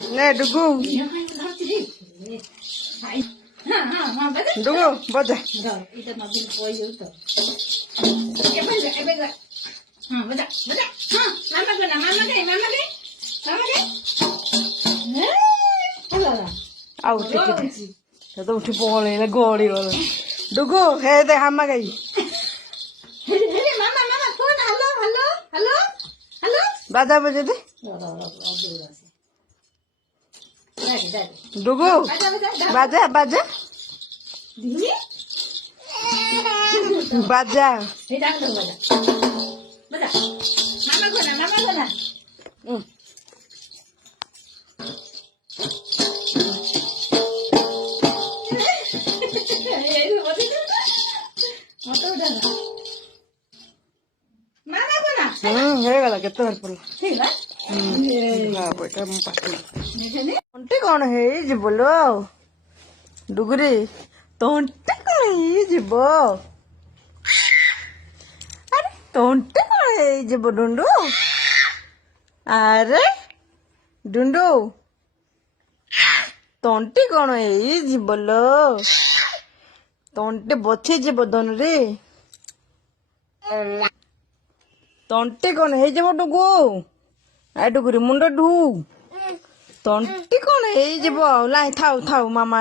নে ডুগু ডুগু বাজা ଆଉ ଟିକେ ସେ ତ ଉଠି ପଳେଇଲା ଗଳି ଗଲା ଡୁଗୁ ହେ ଦେ ହାମା ଗାଇ ବାଜା ବଜେ ଦେ ডুগু বাজা বাজা বাজা হয়ে গেল কেতে বার পড়লা ତଣ୍ଟି କଣ ହେଇଯିବ ଲୋ ଡୁଗୁରି ତଣ୍ଟି କଣ ହେଇଯିବ ଆରେ ତଣ୍ଟି କଣ ହେଇଯିବ ଡୁଣ୍ଡୁ ଆରେ ଡୁଣ୍ଡୁ ତଣ୍ଟି କଣ ହେଇଯିବ ଲୋ ତଣ୍ଟି ବଛିଯିବ ଧନରେ ତଣ୍ଟି କଣ ହେଇଯିବ ଡୁଗୁ ଆ ଡୁଗୁରି ମୁଣ୍ଡ ଢୁ ତଣ୍ଟି କଣ ହେଇଯିବ ଲାଇ ଥାଉ ଥାଉ ମାମା